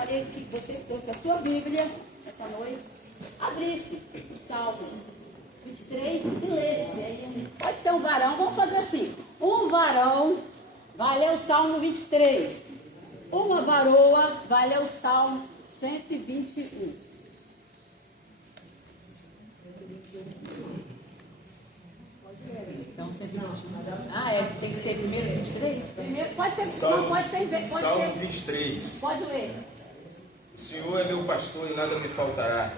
gostaria que você trouxe a sua Bíblia essa noite, abrisse o Salmo 23 e lesse. Pode ser um varão, vamos fazer assim. Um varão vai ler o Salmo 23. Uma varoa vai ler o Salmo 121. Então, 121. Tem que ser primeiro 23? Primeiro, pode ser. Salmo, pode ser. Salmo 23. Pode ler. O Senhor é meu pastor e nada me faltará.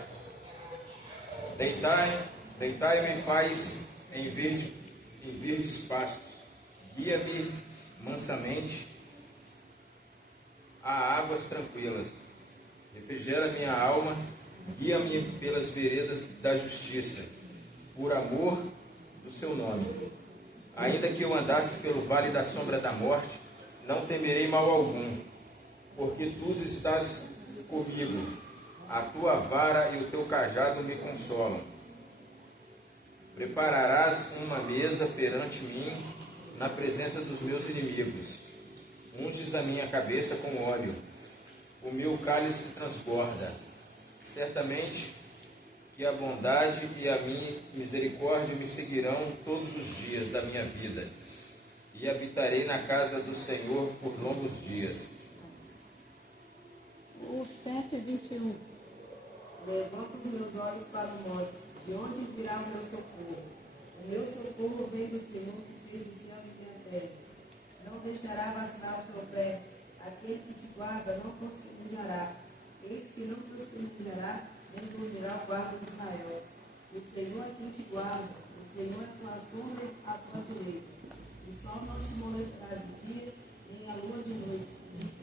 Deitai-me faz em verdes pastos. Guia-me mansamente a águas tranquilas. Refrigera minha alma. Guia-me pelas veredas da justiça, por amor do seu nome. Ainda que eu andasse pelo vale da sombra da morte, não temerei mal algum, porque tu estás comigo. A tua vara e o teu cajado me consolam. Prepararás uma mesa perante mim, na presença dos meus inimigos. Unges a minha cabeça com óleo, o meu cálice transborda. Certamente que a bondade e a minha misericórdia me seguirão todos os dias da minha vida, e habitarei na casa do Senhor por longos dias. O 121. Levanto os meus olhos para o norte, de onde virá o meu socorro? O meu socorro vem do Senhor que fez o céu e a terra. Não deixará vacilar o teu pé, aquele que te guarda não prosperirá. Eis que não prosperirá, nem dormirá o guarda de Israel. O Senhor é quem te guarda, o Senhor é tua sombra e a tua direita. O sol não te molestará de dia, nem a lua de noite.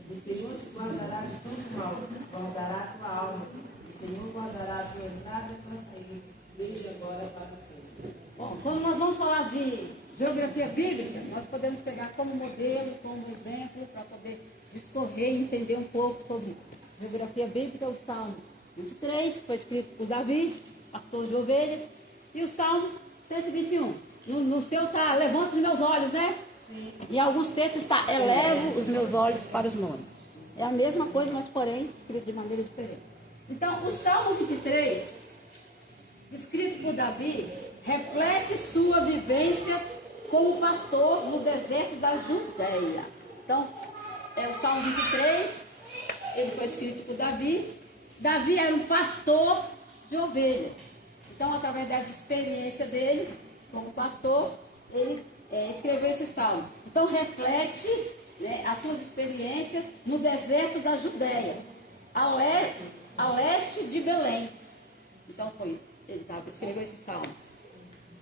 O Senhor te guardará de todo mal, guardará a tua alma. O Senhor guardará a tua entrada e a tua saída, desde agora para sempre. Bom, quando nós vamos falar de geografia bíblica, nós podemos pegar como modelo, como exemplo, para poder discorrer e entender um pouco sobre geografia bíblica, o Salmo 23, que foi escrito por Davi, pastor de ovelhas, e o Salmo 121. No seu está, levanta os meus olhos, né? Sim. Em alguns textos está, elevo os meus olhos para os montes. É a mesma coisa, mas porém, escrito de maneira diferente. Então, o Salmo 23, escrito por Davi, reflete sua vivência como pastor no deserto da Judéia. Então, é o Salmo 23, ele foi escrito por Davi. Davi era um pastor de ovelhas. Então, através dessa experiência dele, como pastor, ele escreveu esse salmo. Então, reflete, né, as suas experiências no deserto da Judéia, a leste de Belém. Então, ele escreveu esse salmo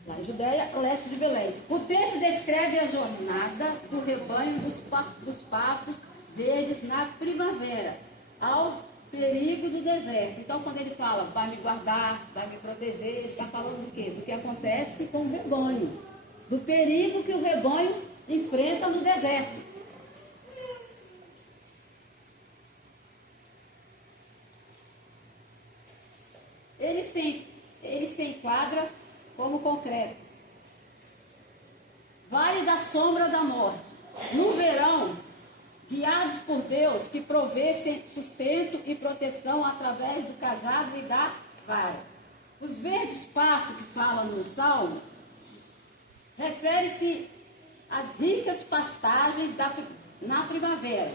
lá em Judéia, a leste de Belém. O texto descreve a jornada do rebanho dos pastos verdes na primavera, ao perigo do deserto. Então, quando ele fala, vai me guardar, vai me proteger, ele está falando do quê? Do que acontece com o rebanho, do perigo que o rebanho enfrenta no deserto. Ele se enquadra como concreto. Vale da sombra da morte. No verão, guiados por Deus, que provê sustento e proteção através do cajado e da vara. Os verdes pastos que fala no Salmo, refere-se às ricas pastagens na primavera.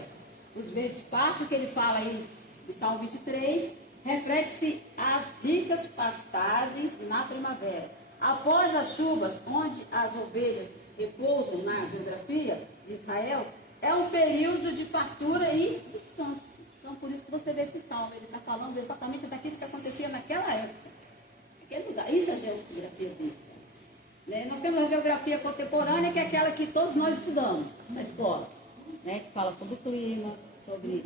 Os verdes pastos que ele fala aí no Salmo 23, refere-se às ricas pastagens na primavera. Após as chuvas, onde as ovelhas repousam na geografia de Israel, é um período de fartura e descanso. Então, por isso que você vê esse salmo. Ele está falando exatamente daquilo que acontecia naquela época. Naquele lugar. Isso é geografia bíblica. Né? Nós temos a geografia contemporânea, que é aquela que todos nós estudamos na escola. Né? Que fala sobre o clima, sobre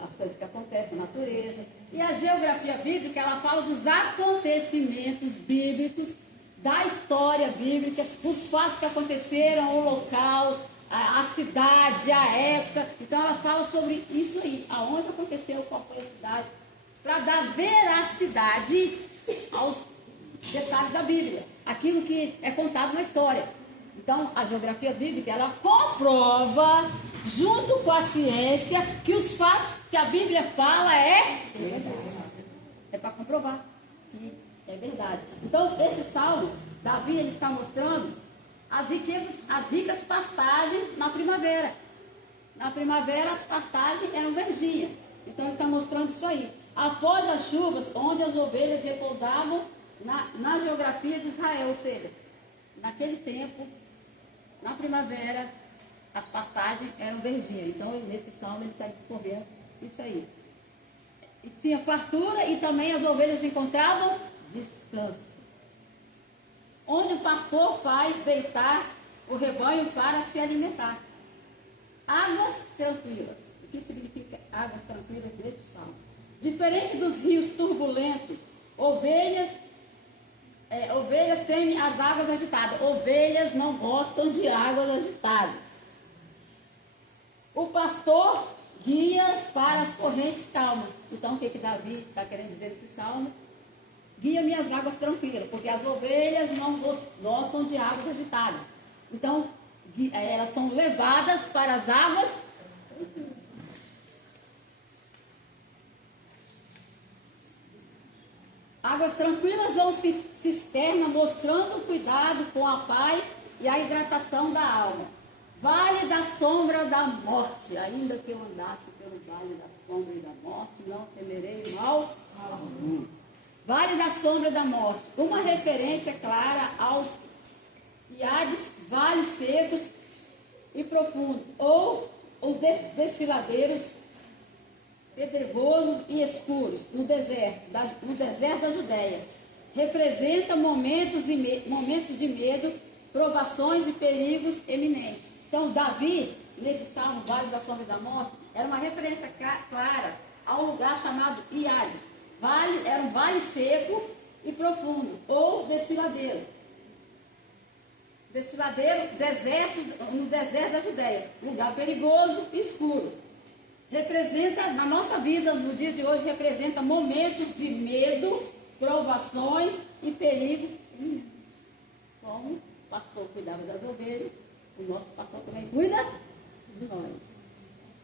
as coisas que acontecem na natureza. E a geografia bíblica, ela fala dos acontecimentos bíblicos, da história bíblica, os fatos que aconteceram, o local, a cidade, a época. Então ela fala sobre isso aí, aonde aconteceu, qual foi a cidade, para dar veracidade aos detalhes da Bíblia, aquilo que é contado na história. Então a geografia bíblica, ela comprova junto com a ciência, que os fatos que a Bíblia fala é verdade. É para comprovar que é verdade. Então, esse salmo, Davi, ele está mostrando as ricas pastagens na primavera. Na primavera, as pastagens eram verdinhas. Então, ele está mostrando isso aí. Após as chuvas, onde as ovelhas repousavam na geografia de Israel, ou seja, naquele tempo, na primavera, as pastagens eram verdinhas. Então, nesse salmo, ele está discorrendo isso aí. E tinha fartura e também as ovelhas encontravam descanso. Onde o pastor faz deitar o rebanho para se alimentar. Águas tranquilas. O que significa águas tranquilas nesse salmo? Diferente dos rios turbulentos, ovelhas temem as águas agitadas. Ovelhas não gostam de águas agitadas. O pastor guia para as correntes calmas. Então, o que Davi está querendo dizer nesse salmo? Guia-me as águas tranquilas, porque as ovelhas não gostam de águas agitadas. Então, elas são levadas para as águas tranquilas. Águas tranquilas ou cisterna, mostrando cuidado com a paz e a hidratação da alma. Vale da sombra da morte, ainda que eu andasse pelo vale da sombra e da morte, não temerei mal algum. Vale da sombra da morte, uma referência clara aos iades, vales secos e profundos, ou os desfiladeiros pedregosos e escuros no deserto da Judéia. Representa momentos de medo, provações e perigos eminentes. Então, Davi, nesse salmo, Vale da Sombra da Morte, era uma referência clara ao lugar chamado Iades. Era um vale seco e profundo, ou desfiladeiro. Desfiladeiro, no deserto da Judéia. Lugar perigoso e escuro. Representa, na nossa vida, no dia de hoje, representa momentos de medo, provações e perigo. Como o pastor cuidava das ovelhas, o nosso pastor também cuida de nós.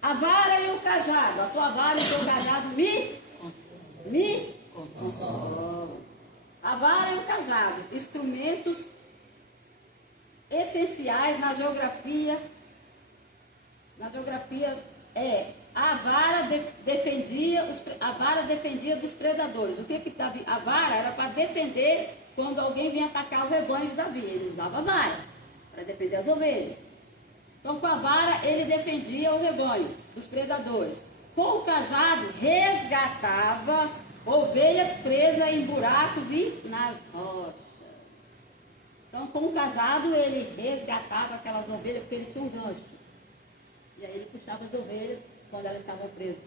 A vara e o cajado, a tua vara e o teu cajado me consolam. A vara e o cajado, instrumentos essenciais na geografia. A vara defendia dos predadores. O que Davi? A vara era para defender quando alguém vinha atacar o rebanho de Davi. Ele usava a vara para defender as ovelhas. Então, com a vara, ele defendia o rebanho dos predadores. Com o cajado, resgatava ovelhas presas em buracos e nas rochas. Então, com o cajado, ele resgatava aquelas ovelhas, porque ele tinha um gancho. E aí ele puxava as ovelhas quando elas estavam presas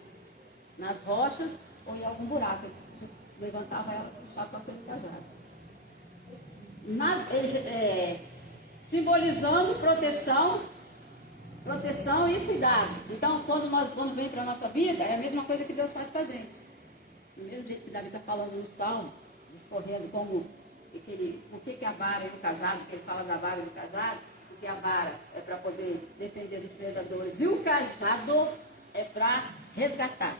nas rochas ou em algum buraco. Ele levantava ela e puxava com aquele cajado. Simbolizando proteção e cuidado. Então, quando vem para a nossa vida, é a mesma coisa que Deus faz com a gente. Do mesmo jeito que Davi está falando no Salmo, discorrendo como por que a vara e o cajado, que ele fala da vara e do cajado, porque a vara é para poder defender dos predadores e o cajado é para resgatar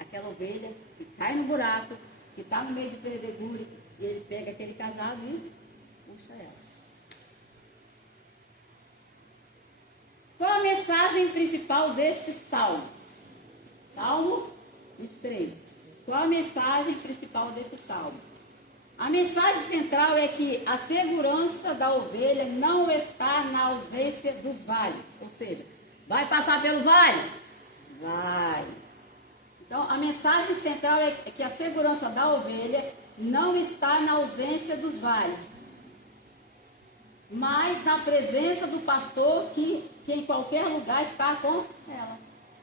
aquela ovelha que cai no buraco, que está no meio de pedregulho, e ele pega aquele cajado e puxa ela. Qual a mensagem principal deste salmo? Salmo 23. Qual a mensagem principal desse salmo? A mensagem central é que a segurança da ovelha não está na ausência dos vales. Ou seja, vai passar pelo vale? Vai. Então, a mensagem central é que a segurança da ovelha não está na ausência dos vales, mas na presença do pastor que em qualquer lugar está com ela.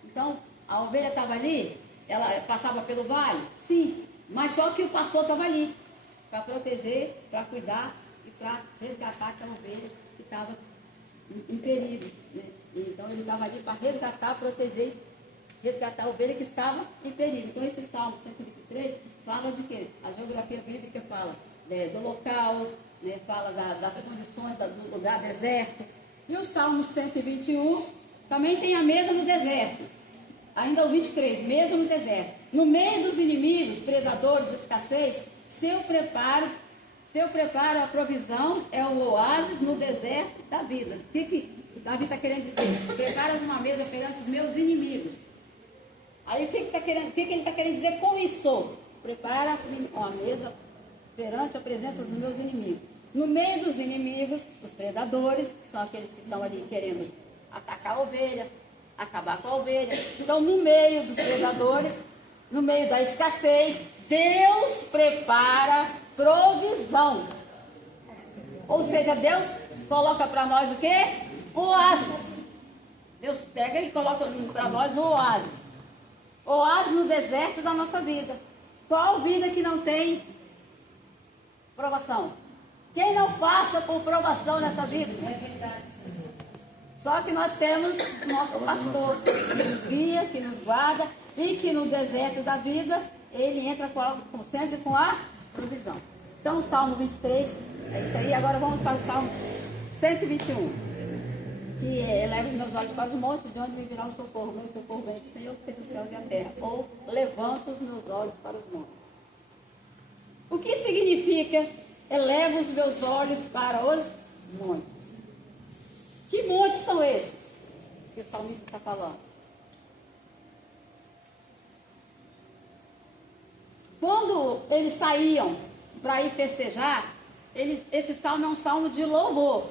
Então, a ovelha estava ali, ela passava pelo vale? Sim, mas só que o pastor estava ali para proteger, para cuidar e para resgatar aquela ovelha que estava em perigo. Né? Então, ele estava ali para resgatar, proteger, resgatar a ovelha que estava em perigo. Então, esse Salmo 123 fala de quê? A geografia bíblica fala do local, né? Fala das condições do lugar deserto. E o Salmo 121 Também tem a mesa no deserto. Ainda o 23, mesa no deserto. No meio dos inimigos, predadores, escassez, seu preparo, a provisão é o oásis no deserto da vida. O que Davi está querendo dizer? Preparas uma mesa perante os meus inimigos. Aí o que ele está querendo dizer com isso? Prepara uma mesa perante a presença dos meus inimigos. No meio dos inimigos, os predadores, que são aqueles que estão ali querendo atacar a ovelha, acabar com a ovelha. Então, no meio dos predadores, no meio da escassez, Deus prepara provisão. Ou seja, Deus coloca para nós o quê? Oásis. Deus pega e coloca para nós o oásis. Oásis no deserto da nossa vida. Qual vida que não tem provação? Quem não passa por provação nessa vida? Só que nós temos nosso pastor, que nos guia, que nos guarda, e que no deserto da vida, ele entra sempre com a provisão. Então, o Salmo 23, é isso aí. Agora vamos para o Salmo 121. Que eleva os meus olhos para os montes, de onde me virá o socorro. Meu socorro vem do Senhor, que fez os céus e a terra. Ou levanto os meus olhos para os montes. O que significa eleva os meus olhos para os montes? Que montes são esses que o salmista está falando? Quando eles saíam para ir festejar, esse salmo é um salmo de louvor.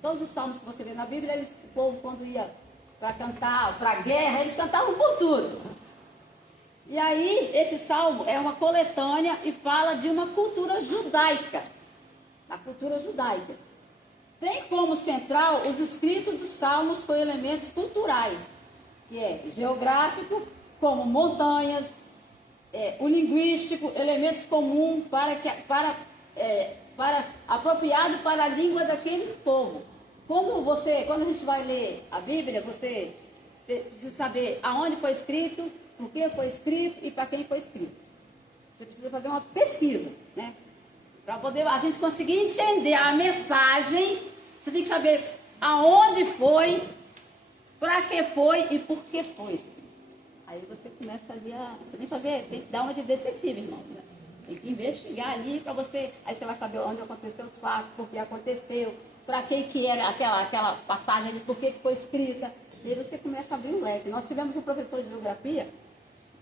Todos os salmos que você vê na Bíblia, o povo quando ia para cantar, para a guerra, eles cantavam por tudo. E aí, esse salmo é uma coletânea e fala de uma cultura judaica. A cultura judaica. Tem como central os escritos dos salmos com elementos culturais, que é geográfico, como montanhas, o linguístico, elementos comuns apropriado para a língua daquele povo. Quando a gente vai ler a Bíblia, você precisa saber aonde foi escrito, por que foi escrito e para quem foi escrito. Você precisa fazer uma pesquisa, né? Para poder a gente conseguir entender a mensagem, você tem que saber aonde foi, para que foi e por que foi escrito. Aí você começa ali tem que dar uma de detetive, irmão, né? Tem que investigar ali para você, aí você vai saber onde aconteceu os fatos, por que aconteceu, para que era aquela passagem ali, por que foi escrita. E aí você começa a abrir um leque. Nós tivemos um professor de geografia,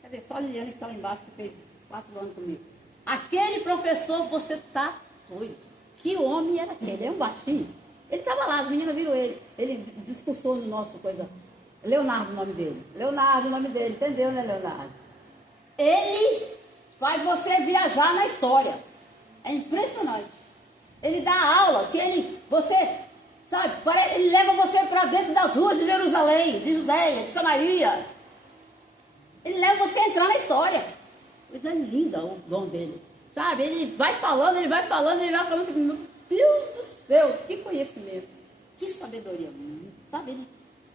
quer dizer, só a Liliane que está lá embaixo, que fez 4 anos comigo. Aquele professor, você está doido. Que homem era aquele? É um baixinho. Ele estava lá, as meninas viram ele. Ele discursou no nosso coisa. Leonardo, o nome dele. Leonardo, o nome dele. Entendeu, né, Leonardo? Ele faz você viajar na história. É impressionante. Ele dá aula, que ele leva você para dentro das ruas de Jerusalém, de Judéia, de Samaria. Ele leva você a entrar na história. Coisa linda o dom dele. Sabe, ele vai falando assim, meu Deus do céu, que conhecimento, que sabedoria. Sabe, ele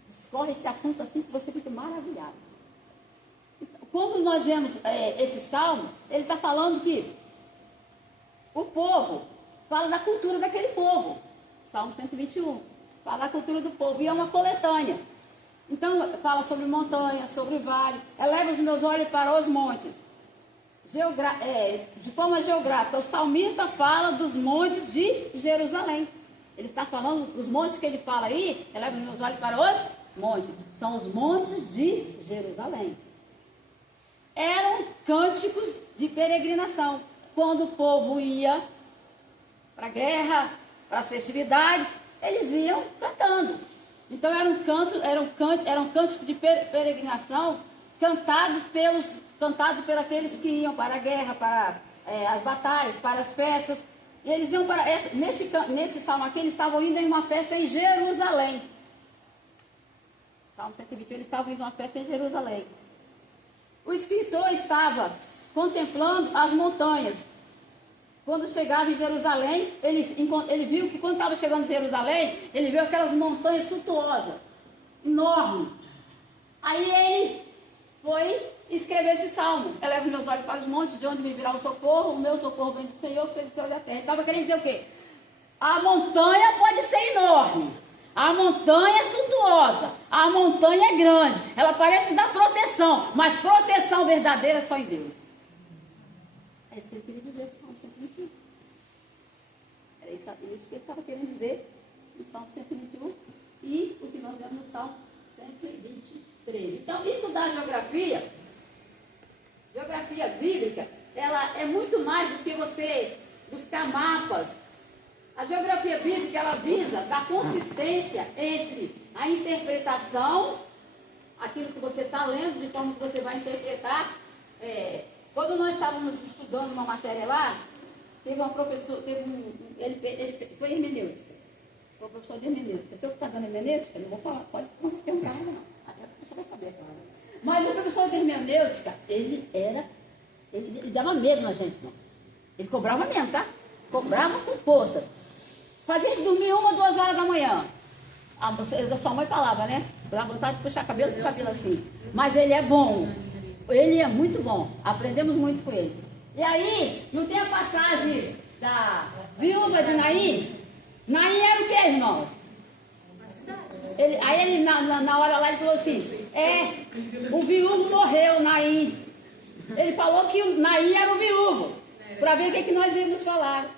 discorre esse assunto assim que você fica maravilhado. Quando nós vemos esse salmo, ele está falando que o povo fala da cultura daquele povo. Salmo 121. Fala da cultura do povo. E é uma coletânea. Então, fala sobre montanha, sobre vale. Eleva os meus olhos para os montes. De forma geográfica, o salmista fala dos montes de Jerusalém. Ele está falando, os montes que ele fala aí, eleva os meus olhos para os montes. São os montes de Jerusalém. Eram cânticos de peregrinação. Quando o povo ia para a guerra, para as festividades, eles iam cantando. Então eram cânticos de peregrinação cantados por aqueles que iam para a guerra, para as batalhas, para as festas. E eles iam para nesse salmo aqui, eles estavam indo em uma festa em Jerusalém. Salmo 121, eles estavam indo em uma festa em Jerusalém. O escritor estava contemplando as montanhas. Quando chegava em Jerusalém, ele viu que quando estava chegando em Jerusalém, ele viu aquelas montanhas suntuosas, enormes. Aí ele foi escrever esse salmo. Eleva meus olhos para os montes, de onde me virá o socorro. O meu socorro vem do Senhor, que fez o céu e a terra. Ele estava querendo dizer o quê? A montanha pode ser enorme. A montanha é suntuosa, a montanha é grande, ela parece que dá proteção, mas proteção verdadeira é só em Deus. É isso que ele queria dizer no Salmo 121. Era isso que ele estava querendo dizer no Salmo 121 e o que nós vemos no Salmo 123. Então, estudar geografia bíblica, ela é muito mais do que você buscar mapas. A geografia bíblica, ela visa dar consistência entre a interpretação, aquilo que você está lendo, de forma que você vai interpretar. Quando nós estávamos estudando uma matéria lá, teve um professor, ele foi hermenêutica, foi o professor de hermenêutica. Se eu está dando hermenêutica, não vou falar, pode perguntar, não. Até porque você vai saber, claro. Mas o professor de hermenêutica, ele dava medo na gente, não. Ele cobrava mesmo, tá? Cobrava com força. Fazia a gente dormir 1 ou 2 horas da manhã. A sua mãe falava, né? Dá vontade de puxar cabelo assim. Mas ele é bom. Ele é muito bom. Aprendemos muito com ele. E aí, não tem a passagem da viúva de Naim? Naim era o que, irmãos? Aí ele, na hora lá, ele falou assim, o viúvo morreu, Naim. Ele falou que o Naim era o viúvo. Para ver o que nós íamos falar.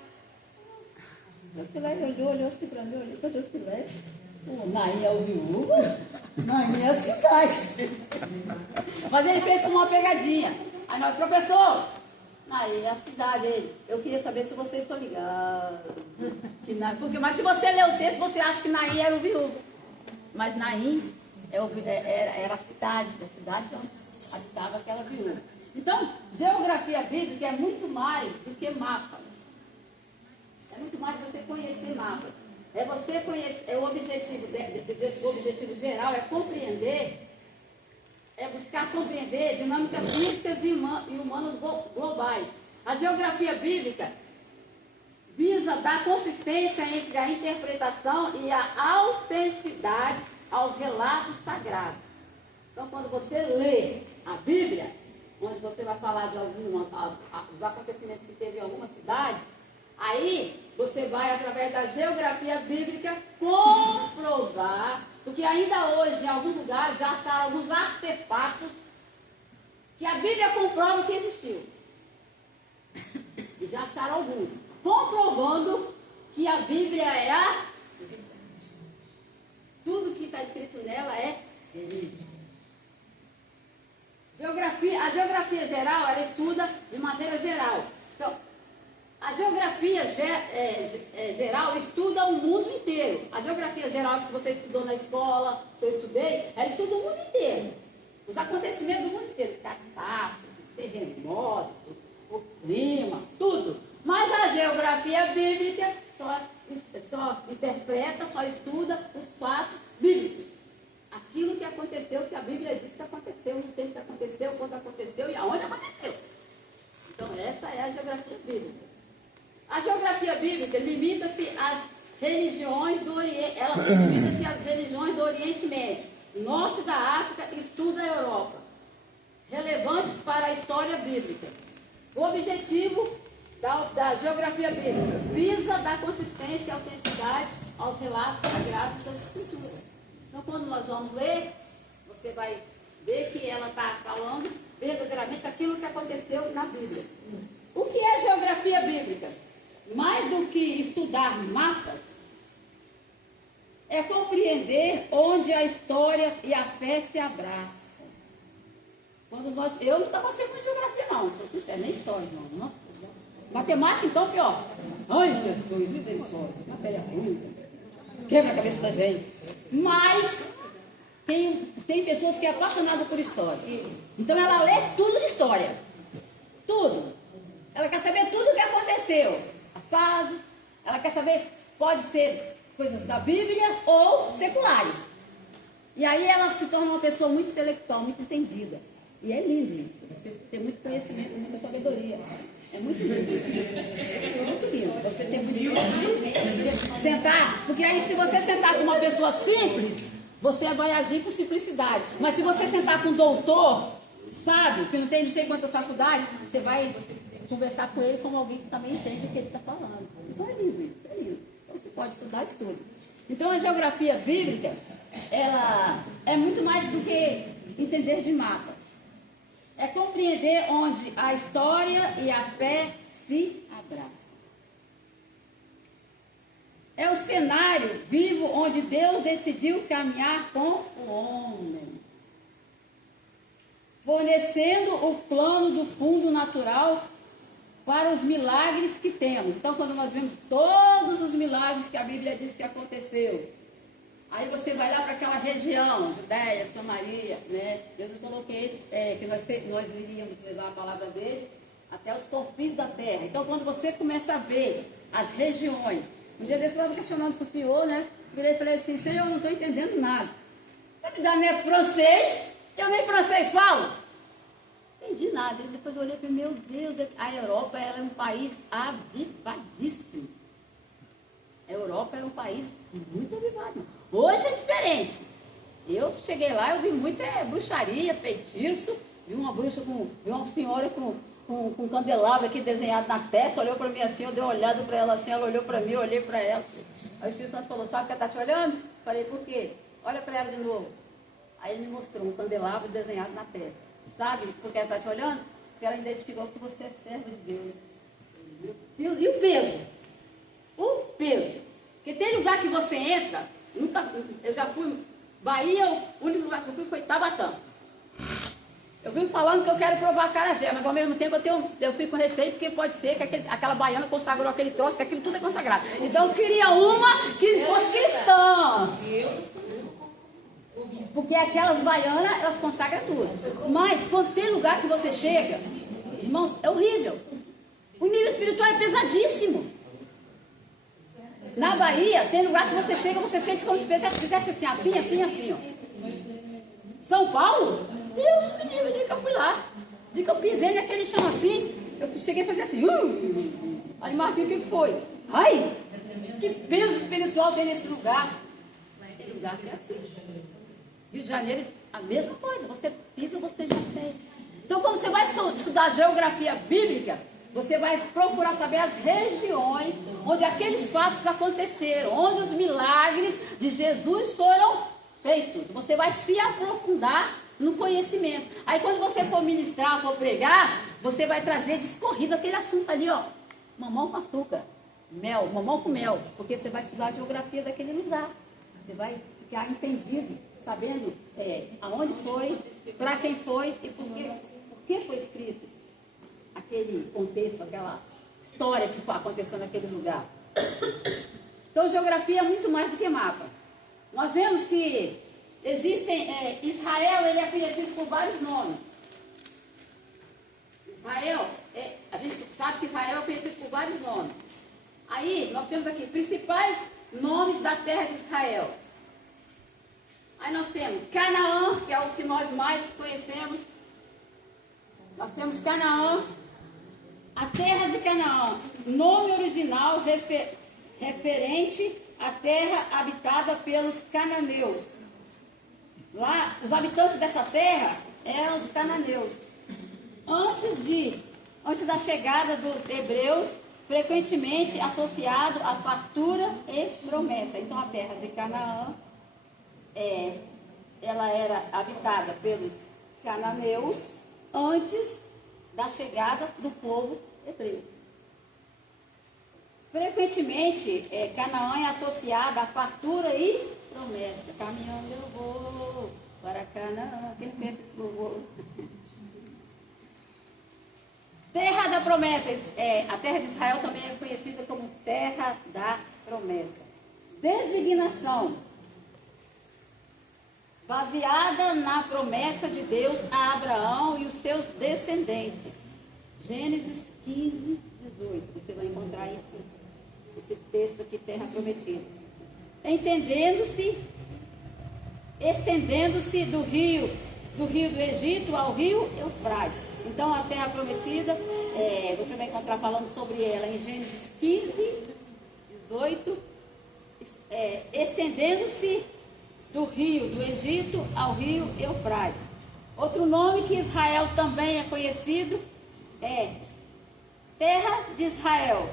Você vai, olhou assim para mim, olhou, cadê o Silé? Naim é o viúvo? Naim é a cidade. Mas ele fez como uma pegadinha. Aí nós, professor, Naim é a cidade. Eu queria saber se vocês estão ligados. Mas se você ler o texto, você acha que Naim era o viúvo. Mas Naim era a cidade onde habitava aquela viúva. Então, geografia bíblica é muito mais do que mapas. É muito mais você conhecer mapas. É você conhecer, o objetivo geral é compreender, é buscar compreender dinâmicas físicas e humanas globais. A geografia bíblica visa dar consistência entre a interpretação e a autenticidade aos relatos sagrados. Então, quando você lê a Bíblia, onde você vai falar de dos acontecimentos que teve em alguma cidade, aí você vai, através da geografia bíblica, comprovar, porque ainda hoje, em alguns lugares, já acharam alguns artefatos que a Bíblia comprova que existiu. E já acharam alguns, comprovando que a Bíblia é a verdade. Tudo que está escrito nela é verídico. A geografia geral, ela estuda de maneira geral. Então, a geografia geral estuda o mundo inteiro. A geografia geral que você estudou na escola, que eu estudei, ela estuda o mundo inteiro. Os acontecimentos do mundo inteiro. Catástrofe, terremoto, o clima, tudo. Mas a geografia bíblica só interpreta, só estuda os fatos bíblicos. Aquilo que aconteceu, que a Bíblia diz que aconteceu, no tempo que aconteceu, quando aconteceu e aonde aconteceu. Então, essa é a geografia bíblica. A geografia bíblica limita-se às religiões do Oriente, ela limita-se às religiões do Oriente Médio, norte da África e sul da Europa, relevantes para a história bíblica. O objetivo da geografia bíblica visa dar consistência e autenticidade aos relatos sagrados das Escrituras. Então, quando nós vamos ler, você vai ver que ela está falando verdadeiramente aquilo que aconteceu na Bíblia. O que é geografia bíblica? Mais do que estudar mapas, é compreender onde a história e a fé se abraçam. Eu não gostei muito de geografia, não, sou sincera, nem história, não. Nossa, matemática, então, pior. Ai, Jesus, misericórdia, matéria ruim, quebra a cabeça da gente. Mas tem pessoas que é apaixonada por história. Então ela lê tudo de história. Tudo. Ela quer saber tudo o que aconteceu. Passado. Ela quer saber, pode ser coisas da Bíblia ou seculares. E aí ela se torna uma pessoa muito intelectual, muito entendida. E é lindo isso. Você tem muito conhecimento, muita sabedoria. É muito lindo. É muito lindo. Você tem muito conhecimento. Sentar, porque aí se você sentar com uma pessoa simples, você vai agir com simplicidade. Mas se você sentar com um doutor, sábio, que não tem não sei quantas faculdades, você vai conversar com ele como alguém que também entende o que ele está falando. Então é lindo isso, é lindo. Então você pode estudar isso tudo. Então a geografia bíblica, ela é muito mais do que entender de mapas. É compreender onde a história e a fé se abraçam. É o cenário vivo onde Deus decidiu caminhar com o homem, fornecendo o plano do fundo natural para os milagres que temos. Então, quando nós vemos todos os milagres que a Bíblia diz que aconteceu, aí você vai lá para aquela região, Judéia, Samaria, né? Jesus falou que nós iríamos levar a palavra dele até os confins da terra. Então, quando você começa a ver as regiões, um dia desse eu estava questionando com o senhor, né? Virei e falei assim: Senhor, eu não estou entendendo nada. Você me dá método francês, eu nem francês falo. Não entendi nada. E depois eu olhei para meu Deus, a Europa ela é um país avivadíssimo. A Europa é um país muito avivado. Hoje é diferente. Eu cheguei lá, eu vi muita bruxaria, feitiço, vi uma senhora com um candelabro aqui desenhado na testa, olhou para mim assim, eu dei uma olhada para ela assim, ela olhou para mim, eu olhei para ela. Aí o Espírito Santo falou: sabe que ela está te olhando? Falei: por quê? Olha para ela de novo. Aí ele me mostrou um candelabro desenhado na testa. Sabe por que ela está te olhando? Porque ela identificou que você é servo de Deus. E o peso? O peso. Porque tem lugar que você entra, eu já fui, Bahia, o único lugar que eu fui foi Tabatã. Eu vim falando que eu quero provar acarajé, mas ao mesmo tempo eu fico com receio, porque pode ser que aquela baiana consagrou aquele troço, que aquilo tudo é consagrado. Então eu queria uma que fosse cristã. Porque aquelas baianas, elas consagram tudo. Mas quando tem lugar que você chega, irmãos, é horrível. O nível espiritual é pesadíssimo. Na Bahia, tem lugar que você chega, você sente como se fizesse assim, ó. São Paulo, Deus me livre, dia que eu fui lá. Dia que eu pisei naquele chão assim, eu cheguei a fazer assim. Aí Marquinhos, o que foi? Ai, que peso espiritual tem nesse lugar. Tem lugar que é assim. Rio de Janeiro, a mesma coisa. Você pisa, você já sente. Então, quando você vai estudar geografia bíblica, você vai procurar saber as regiões onde aqueles fatos aconteceram, onde os milagres de Jesus foram feitos. Você vai se aprofundar no conhecimento. Aí quando você for ministrar, for pregar, você vai trazer discorrido aquele assunto ali, ó. Mamão com açúcar, mel, mamão com mel, porque você vai estudar a geografia daquele lugar. Você vai ficar entendido, sabendo aonde foi, para quem foi e por que foi escrito aquele contexto, aquela história que aconteceu naquele lugar. Então, geografia é muito mais do que mapa. Nós vemos que Israel, ele é conhecido por vários nomes. A gente sabe que Israel é conhecido por vários nomes. Aí, nós temos aqui principais nomes da terra de Israel. Aí nós temos Canaã, que é o que nós mais conhecemos. Nós temos Canaã, a terra de Canaã, nome original referente à terra habitada pelos cananeus. Lá, os habitantes dessa terra eram os cananeus. Antes da chegada dos hebreus, frequentemente associado a fartura e promessa. Então, a terra de Canaã, ela era habitada pelos cananeus antes da chegada do povo hebreu. Frequentemente, Canaã é associada a fartura e promessa. Caminhando eu vou para Canaã. Quem não conhece esse louvor? Terra da promessa. A terra de Israel também é conhecida como terra da promessa. Designação. Baseada na promessa de Deus a Abraão e os seus descendentes. Gênesis 15, 18. Você vai encontrar esse texto aqui, terra prometida. Estendendo-se do rio do Egito ao rio Eufrates. Então, a terra prometida, você vai encontrar falando sobre ela em Gênesis 15, 18. Estendendo-se do Egito ao rio Eufrates. Outro nome que Israel também é conhecido é Terra de Israel.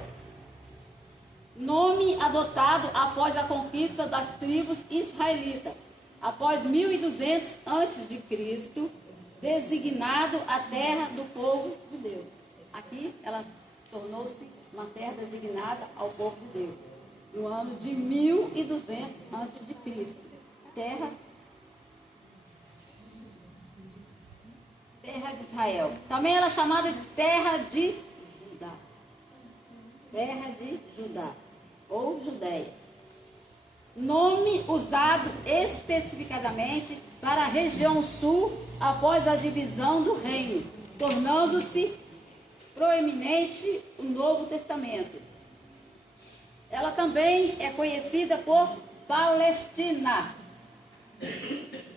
Nome adotado após a conquista das tribos israelitas, após 1200 a.C., designado a terra do povo de Deus. Aqui ela tornou-se uma terra designada ao povo de Deus, no ano de 1200 a.C. Terra de Israel. Também ela é chamada de terra de Judá. Terra de Judá, ou Judéia. Nome usado especificadamente para a região sul após a divisão do reino, tornando-se proeminente o Novo Testamento. Ela também é conhecida por Palestina.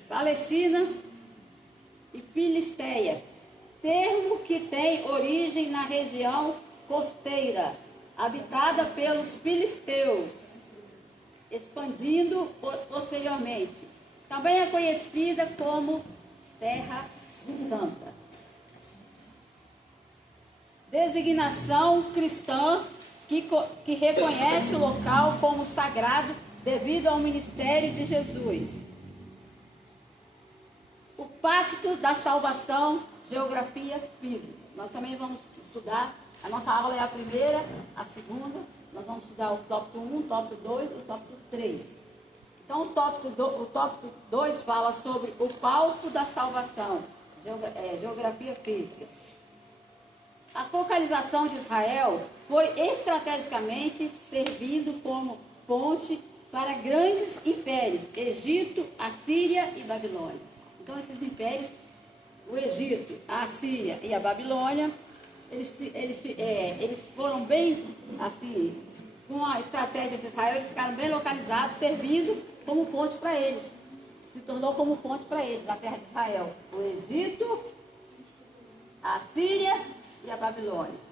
Palestina e Filisteia, termo que tem origem na região costeira, habitada pelos filisteus, expandindo posteriormente. Também é conhecida como Terra Santa. Designação cristã que reconhece o local como sagrado devido ao ministério de Jesus. O pacto da salvação, geografia física. Nós também vamos estudar, a nossa aula é a primeira, a segunda, nós vamos estudar o tópico 1, o tópico 2 e o tópico 3. Então o tópico 2 fala sobre o palco da salvação, geografia física. A focalização de Israel foi estrategicamente servindo como ponte para grandes impérios, Egito, Assíria e Babilônia. Então esses impérios, o Egito, a Assíria e a Babilônia, eles foram bem, assim, com a estratégia de Israel, eles ficaram bem localizados, servindo como ponte para eles. Se tornou como ponte para eles, na terra de Israel. O Egito, a Síria e a Babilônia.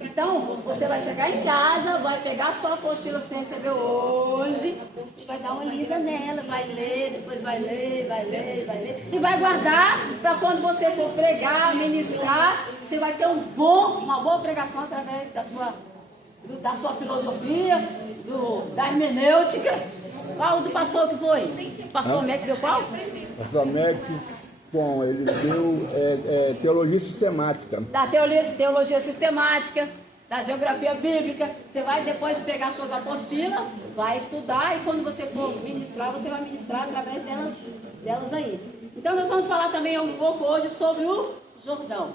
Então, você vai chegar em casa, vai pegar a sua apostila que você recebeu hoje, e vai dar uma lida nela, vai ler, depois vai ler, e vai guardar para quando você for pregar, ministrar, você vai ter uma boa pregação através da sua filosofia, da hermenêutica. Qual do pastor que foi? O pastor Médici deu qual? Pastor Médici. Bom, ele deu teologia sistemática. Da teologia sistemática, da geografia bíblica. Você vai depois pegar suas apostilas, vai estudar e quando você for ministrar, você vai ministrar através delas aí. Então nós vamos falar também um pouco hoje sobre o Jordão.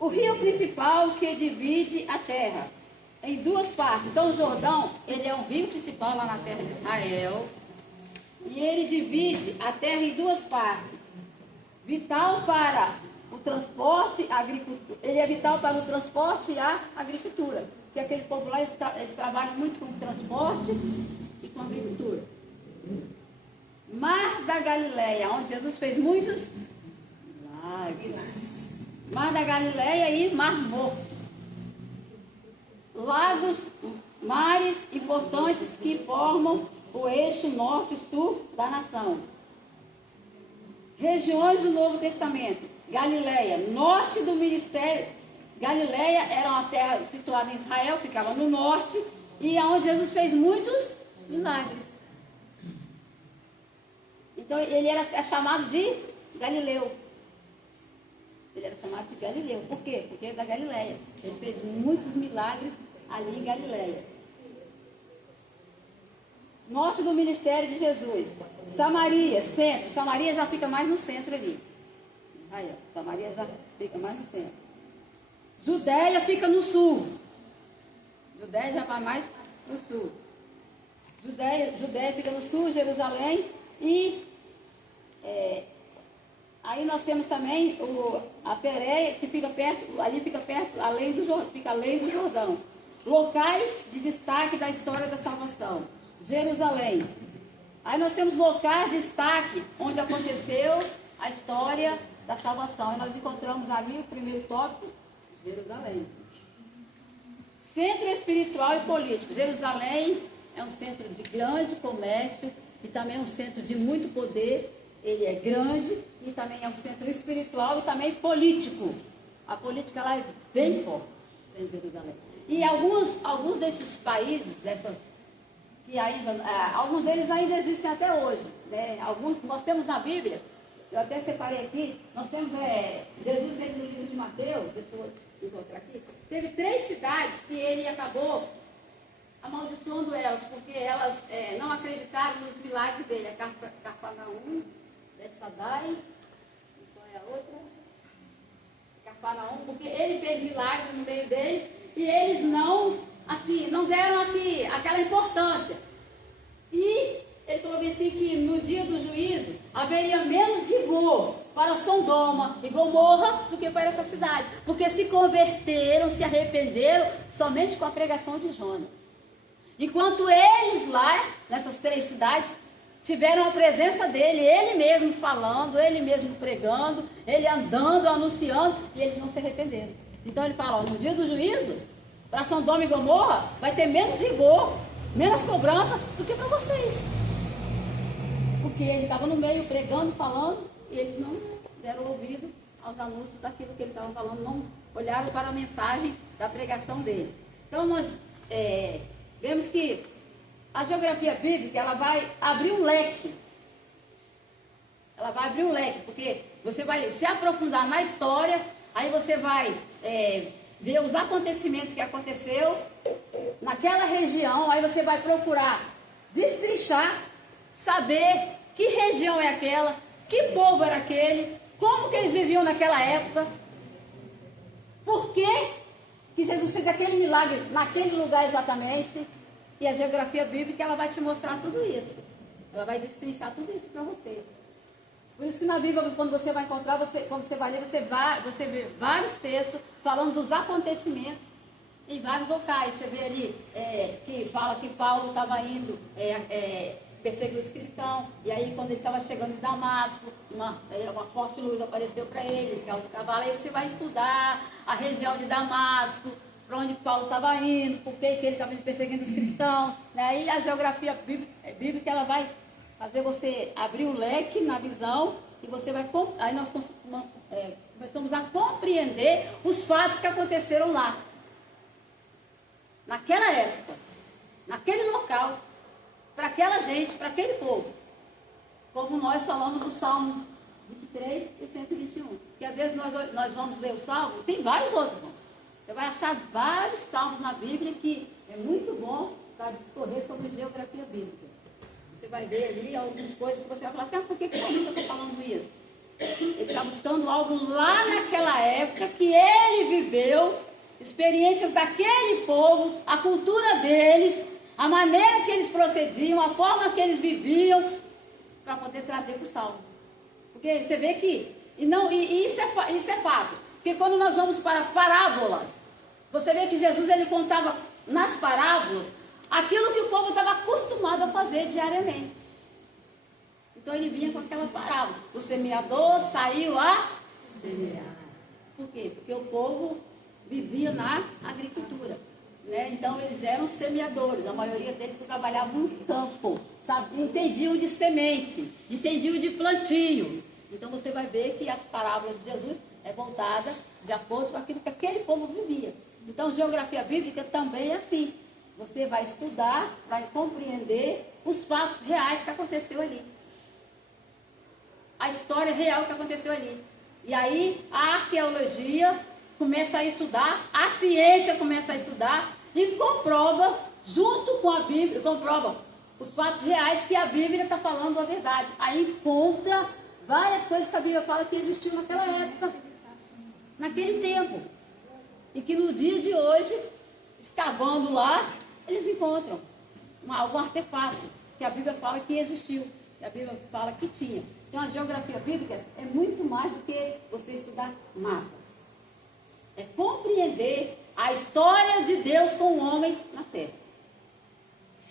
O rio principal que divide a terra em duas partes. Então o Jordão, ele é um rio principal lá na terra de Israel. E ele divide a terra em duas partes. Vital para o transporte, a agricultura. Ele é vital para o transporte e a agricultura. Porque aquele povo lá, eles trabalham muito com o transporte e com a agricultura. Mar da Galileia, onde Jesus fez muitos milagres. Mar da Galileia e Mar Morto. Lagos, mares importantes que formam o eixo norte e sul da nação. Regiões do Novo Testamento. Galileia, norte do ministério. Galileia era uma terra situada em Israel, ficava no norte, e onde Jesus fez muitos milagres. Então ele era chamado de Galileu. Ele era chamado de Galileu. Por quê? Porque é da Galileia. Ele fez muitos milagres ali em Galileia. Norte do ministério de Jesus. Samaria, centro. Samaria já fica mais no centro ali. Israel. Samaria já fica mais no centro. Judéia fica no sul. Judéia já vai mais no sul. Judéia fica no sul, Jerusalém. E aí nós temos também a Pérea, que fica perto, ali fica perto, fica além do Jordão. Locais de destaque da história da salvação. Jerusalém. Aí nós temos locais de destaque onde aconteceu a história da salvação. E nós encontramos ali o primeiro tópico, Jerusalém. Centro espiritual e político. Jerusalém é um centro de grande comércio e também é um centro de muito poder. Ele é grande e também é um centro espiritual e também político. A política lá é bem forte em Jerusalém. E alguns desses países, que ainda, alguns deles ainda existem até hoje. Né? Alguns que nós temos na Bíblia, eu até separei aqui, nós temos Jesus no livro de Mateus, deixa eu encontrar aqui, teve 3 cidades que ele acabou amaldiçoando elas, porque elas não acreditaram nos milagres dele. Cafarnaum, Betsadai, qual é a outra? Cafarnaum, porque ele fez milagres no meio deles e eles não deram aquela importância. E ele falou assim que no dia do juízo haveria menos rigor para Sodoma e Gomorra do que para essa cidade, porque se converteram, se arrependeram somente com a pregação de Jonas. Enquanto eles lá, nessas 3 cidades, tiveram a presença dele, ele mesmo falando, ele mesmo pregando, ele andando, anunciando, e eles não se arrependeram. Então ele fala, no dia do juízo, para Sodoma e Gomorra, vai ter menos rigor, menos cobrança do que para vocês. Porque ele estava no meio, pregando, falando, e eles não deram ouvido aos anúncios daquilo que ele estava falando, não olharam para a mensagem da pregação dele. Então nós vemos que a geografia bíblica, ela vai abrir um leque. Ela vai abrir um leque, porque você vai se aprofundar na história, aí você vai ver os acontecimentos que aconteceu naquela região, aí você vai procurar destrinchar, saber que região é aquela, que povo era aquele, como que eles viviam naquela época, por que Jesus fez aquele milagre naquele lugar exatamente. E a geografia bíblica, ela vai te mostrar tudo isso. Ela vai destrinchar tudo isso para você. Por isso que na Bíblia, quando você vai encontrar, quando você vai ler, você vê vários textos falando dos acontecimentos em vários locais. Você vê ali que fala que Paulo estava indo perseguir os cristãos. E aí, quando ele estava chegando em Damasco, uma forte luz apareceu para ele, que é o cavalo. Aí você vai estudar a região de Damasco, para onde Paulo estava indo, por que ele estava perseguindo os cristãos. Né? Aí a geografia bíblica, ela vai fazer você abrir o leque na visão, e você vai, aí nós começamos a compreender os fatos que aconteceram lá, naquela época, naquele local, para aquela gente, para aquele povo. Como nós falamos do Salmo 23 e 121, que às vezes nós vamos ler o Salmo, tem vários outros, irmãos. Você vai achar vários salmos na Bíblia que é muito bom para discorrer sobre geografia bíblica. Você vai ver ali algumas coisas que você vai falar assim, por que você está falando isso? Ele está buscando algo lá naquela época que ele viveu, experiências daquele povo, a cultura deles, a maneira que eles procediam, a forma que eles viviam, para poder trazer para o salmo. Porque você vê que, isso é fato, porque quando nós vamos para parábolas, você vê que Jesus, ele contava nas parábolas aquilo que o povo estava acostumado a fazer diariamente. Então ele vinha com aquela parábola. O semeador saiu a semear. Por quê? Porque o povo vivia na agricultura. Né? Então eles eram semeadores. A maioria deles trabalhavam no campo. Sabe? Entendiam de semente. Entendiam de plantio. Então você vai ver que as parábolas de Jesus é voltada de acordo com aquilo que aquele povo vivia. Então, geografia bíblica também é assim. Você vai estudar, vai compreender os fatos reais que aconteceu ali. A história real que aconteceu ali. E aí, a arqueologia começa a estudar, a ciência começa a estudar e comprova, junto com a Bíblia, comprova os fatos reais que a Bíblia está falando a verdade. Aí encontra várias coisas que a Bíblia fala que existiam naquela época, naquele tempo. E que no dia de hoje, escavando lá, eles encontram algum artefato que a Bíblia fala que existiu, que a Bíblia fala que tinha. Então a geografia bíblica é muito mais do que você estudar mapas. É compreender a história de Deus com o homem na terra.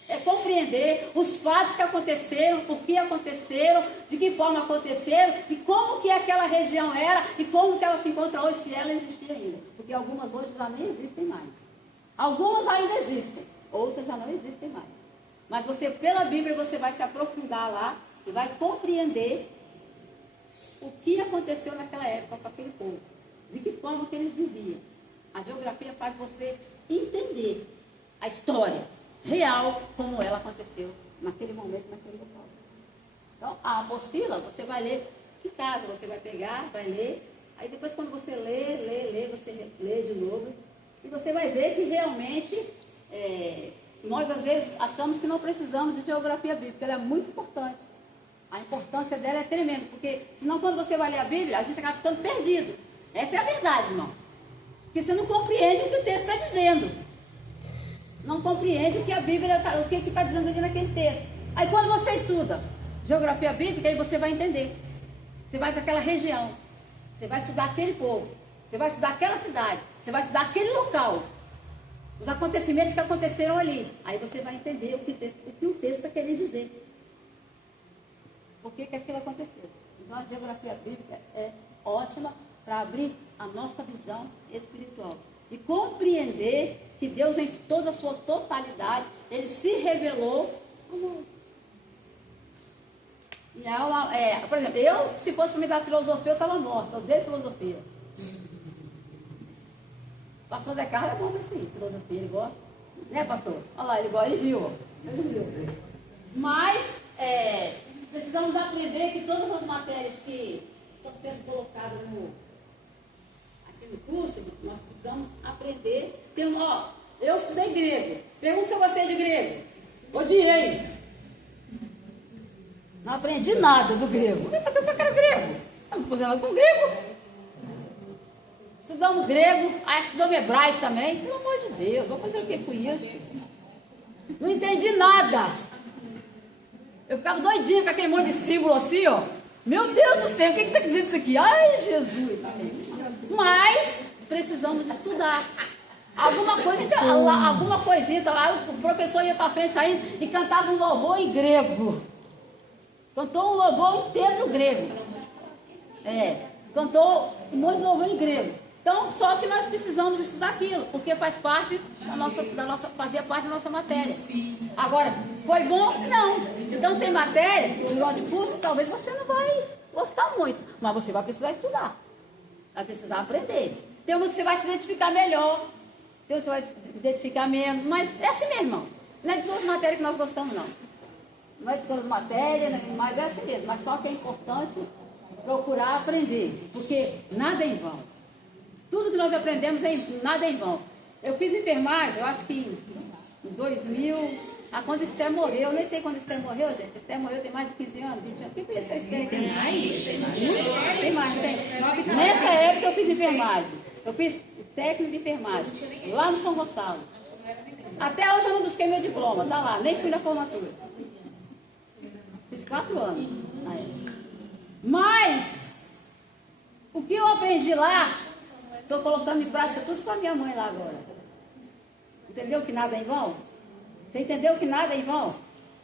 É compreender os fatos que aconteceram, por que aconteceram, de que forma aconteceram, e como que aquela região era, e como que ela se encontra hoje, se ela existia ainda. Porque algumas hoje já nem existem mais. Algumas ainda existem, outras já não existem mais. Mas você, pela Bíblia, você vai se aprofundar lá e vai compreender o que aconteceu naquela época com aquele povo, de que forma que eles viviam. A geografia faz você entender a história real, como ela aconteceu naquele momento, naquele local. Então, a apostila, você vai ler em casa, você vai pegar, vai ler, aí depois quando você lê, você lê de novo, e você vai ver que realmente, nós às vezes achamos que não precisamos de geografia bíblica, ela é muito importante. A importância dela é tremenda, porque senão quando você vai ler a Bíblia, a gente acaba ficando perdido. Essa é a verdade, irmão. Porque você não compreende o que o texto está dizendo. Não compreende o que a Bíblia o que está dizendo aqui naquele texto. Aí quando você estuda geografia bíblica, aí você vai entender. Você vai para aquela região, você vai estudar aquele povo, você vai estudar aquela cidade, você vai estudar aquele local, os acontecimentos que aconteceram ali. Aí você vai entender o que o texto está querendo dizer. Por que aquilo aconteceu? Então a geografia bíblica é ótima para abrir a nossa visão espiritual e compreender que Deus, em toda a sua totalidade, Ele se revelou a nós. E por exemplo, eu, se fosse me dar filosofia, eu estava morta. Eu odeio filosofia. O pastor Zé Carlos é bom assim, filosofia, ele gosta. Né, pastor? Olha lá, ele gosta, ele viu. Mas, precisamos aprender que todas as matérias que estão sendo colocadas aqui no curso, nós precisamos aprender. Eu estudei grego. Pergunta se eu gostei de grego. Odiei. Não aprendi nada do grego. Por que eu quero grego? Eu não fazendo nada com grego. Estudamos grego, estudamos hebraico também. Pelo amor de Deus, vou fazer o que com isso? Não entendi nada. Eu ficava doidinha com aquele monte de símbolo assim, ó. Meu Deus do céu, o que está dizendo isso aqui? Ai, Jesus. Mas precisamos estudar. Alguma coisinha, o professor ia para frente aí e cantava um louvor em grego. Cantou um louvor inteiro no grego. Cantou um monte de louvor em grego. Então, só que nós precisamos estudar aquilo, porque faz parte fazia parte da nossa matéria. Agora, foi bom? Não. Então tem matérias, durante o curso, talvez você não vai gostar muito, mas você vai precisar estudar. Vai precisar aprender. Tem uma que você vai se identificar melhor, tem uma que você vai se identificar menos, mas é assim mesmo, irmão. Não é de todas as matérias que nós gostamos, não. Não é de todas as matérias, mas é assim mesmo. Mas só que é importante procurar aprender, porque nada é em vão. Tudo que nós aprendemos, nada é em vão. Eu fiz enfermagem, eu acho que em 2000, quando Esther morreu, eu nem sei quando Esther morreu, gente. Esther morreu tem mais de 15 anos, 20 anos. Quem conhece a Esther? Tem mais? Tem mais, tem. Nessa época eu fiz enfermagem. Eu fiz técnico de enfermagem, lá no São Gonçalo. Até hoje eu não busquei meu diploma, tá lá, nem fui na formatura. Fiz 4 anos na época. Mas, o que eu aprendi lá, estou colocando em prática tudo com a minha mãe lá agora. Entendeu que nada é em vão? Você entendeu que nada é em vão?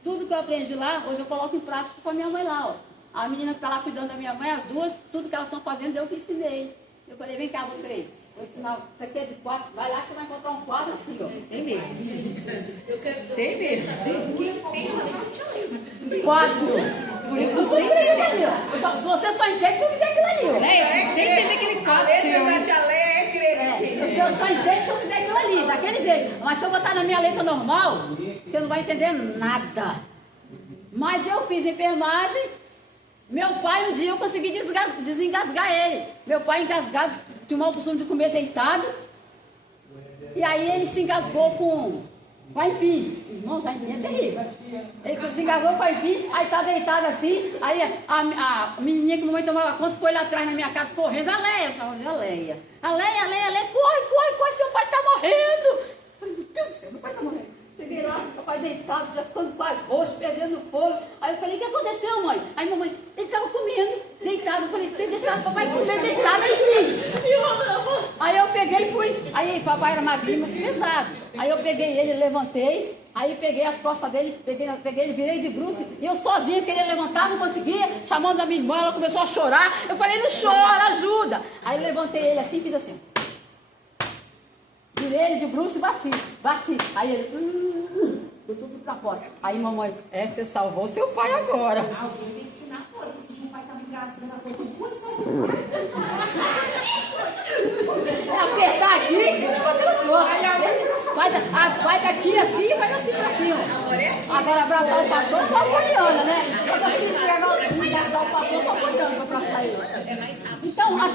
Tudo que eu aprendi lá, hoje eu coloco em prática com a minha mãe lá, ó. A menina que está lá cuidando da minha mãe, as duas, tudo que elas estão fazendo, eu que ensinei. Eu falei, vem cá vocês, vou ensinar, isso aqui é de 4, vai lá que você vai encontrar um quadro assim, ó. Tem mesmo. Tem mesmo. 4. Por isso que você tem que entender ali, ó. Você só entende se eu fizer aquilo ali, ó. Você tem que entender aquele quadro seu. Eu só entendo se eu fizer aquilo ali, daquele jeito. Mas se eu botar na minha letra normal, você não vai entender nada. Mas eu fiz enfermagem. Meu pai, um dia eu consegui desengasgar ele. Meu pai engasgado, tinha o mau costume de comer deitado. E aí ele se engasgou com aipim. Irmãos, aipim é terrível. Ele se engasgou com aipim, aí tá deitado assim. Aí a menininha que não vai tomar conta foi lá atrás na minha casa correndo. Aleia, corre, seu pai tá morrendo. Eu falei, meu Deus do céu, meu pai tá morrendo. Cheguei lá, meu pai deitado, já ficando quase roxo, perdendo o fogo. Aí eu falei, o que aconteceu, mãe? Aí mamãe, ele estava comendo, deitado. Eu falei, você deixava o papai comer deitado aí, Aí eu peguei e fui. Aí papai era magrinho, mas pesado. Aí eu peguei ele, levantei. Aí peguei as costas dele, peguei ele, virei de bruços. E eu sozinha queria levantar, não conseguia. Chamando a minha irmã, ela começou a chorar. Eu falei, não chora, ajuda. Aí eu levantei ele assim, fiz assim. Virei ele de bruxo e bati. Aí ele, deu tudo pra fora. Aí mamãe, você salvou seu pai agora. Alguém tem que ensinar coisa, se o pai tá me engasgando, apertar aqui, fazer as coisas. aqui e vai assim pra cima. Agora abraçar o pastor, só a poliana, né? Eu consegui abraçar o pastor, só a poliana pra abraçar ele. Então, a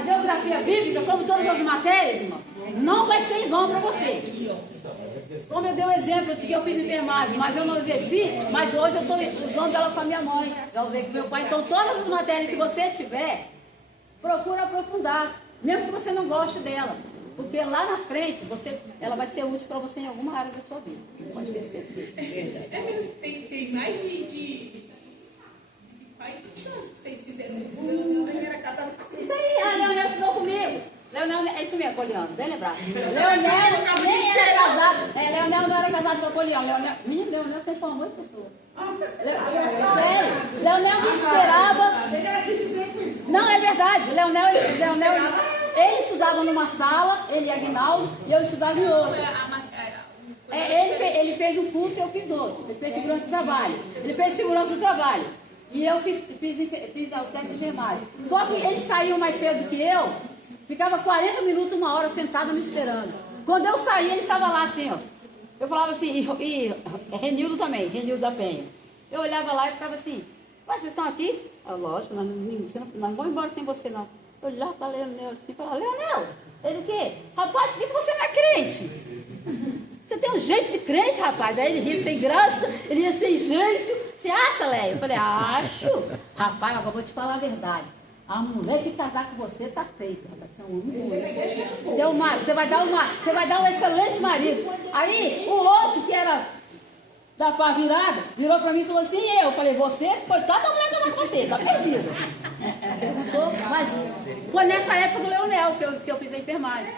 geografia bíblica, como todas as matérias, irmão, não vai ser em vão para você. Como eu dei um exemplo que eu fiz enfermagem, mas eu não exerci, mas hoje eu estou usando ela com a minha mãe, eu usei com meu pai. Então, todas as matérias que você tiver, procura aprofundar, mesmo que você não goste dela. Porque lá na frente, ela vai ser útil para você em alguma área da sua vida. Não pode esquecer. Tem mais de quase 20 anos que vocês fizeram isso. Eu era casada com Isso aí, a Leonel estudou comigo. Leonel, é isso mesmo, Poliano, bem lembrado. Leonel nem era casado. Leonel não era casado com a Poliano. Leonel sempre foi uma boa pessoa. Sério, Leonel me esperava. Não, é verdade. Leonel, ele estudava numa sala, ele e Aguinaldo, e eu estudava em outra. Ele fez um curso e eu fiz outro. Ele fez segurança do trabalho. E eu fiz o técnico de enfermagem. Só que ele saiu mais cedo que eu, ficava 40 minutos, uma hora sentado me esperando. Quando eu saí, ele estava lá assim, ó. Eu falava assim, e Renildo também, Renildo da Penha. Eu olhava lá e ficava assim, mas vocês estão aqui? Lógico, nós não vamos embora sem você não. Eu olhava para Leonel assim, falava, Leonel, ele o quê? Rapaz, por que você não é crente? Você tem um jeito de crente, rapaz. Aí ele ria sem graça, ele ria sem jeito. Você acha, Léo? Eu falei, acho. Rapaz, agora vou te falar a verdade. A mulher que casar com você tá feita, rapaz. Você vai dar um excelente marido. Aí, o outro que era da pá virada, virou pra mim e falou assim, eu falei, você, coitada da mulher casar com você, tá perdida. Perguntou, mas foi nessa época do Leonel que eu fiz a enfermagem.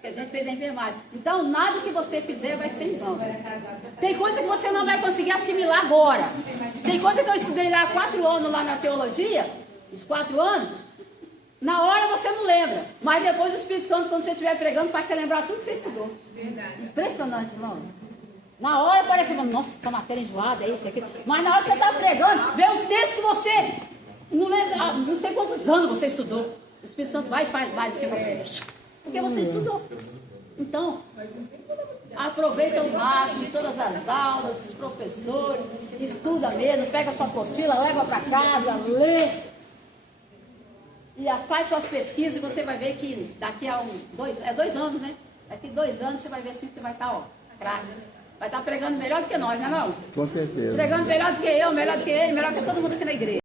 Que a gente fez a enfermagem. Então, nada que você fizer vai ser em vão. Tem coisa que você não vai conseguir assimilar agora. Tem coisa que eu estudei lá 4 anos lá na teologia, os 4 anos, na hora você não lembra. Mas depois o Espírito Santo, quando você estiver pregando, faz você lembrar tudo que você estudou. Verdade. Impressionante, irmão. Na hora parece, nossa, essa matéria enjoada, é isso, aquilo. Mas na hora que você está pregando, vê um texto que você não lembra, não sei quantos anos você estudou. O Espírito Santo vai assim para você. Porque você estudou. Então, aproveita o máximo, todas as aulas, os professores, estuda mesmo, pega sua apostila, leva para casa, lê. E faz suas pesquisas e você vai ver que daqui a 2 anos, né? Daqui 2 anos você vai ver assim, você vai estar, craque. Vai estar pregando melhor do que nós, né não? Com certeza. Pregando melhor do que eu, melhor do que ele, melhor do que todo mundo aqui na igreja.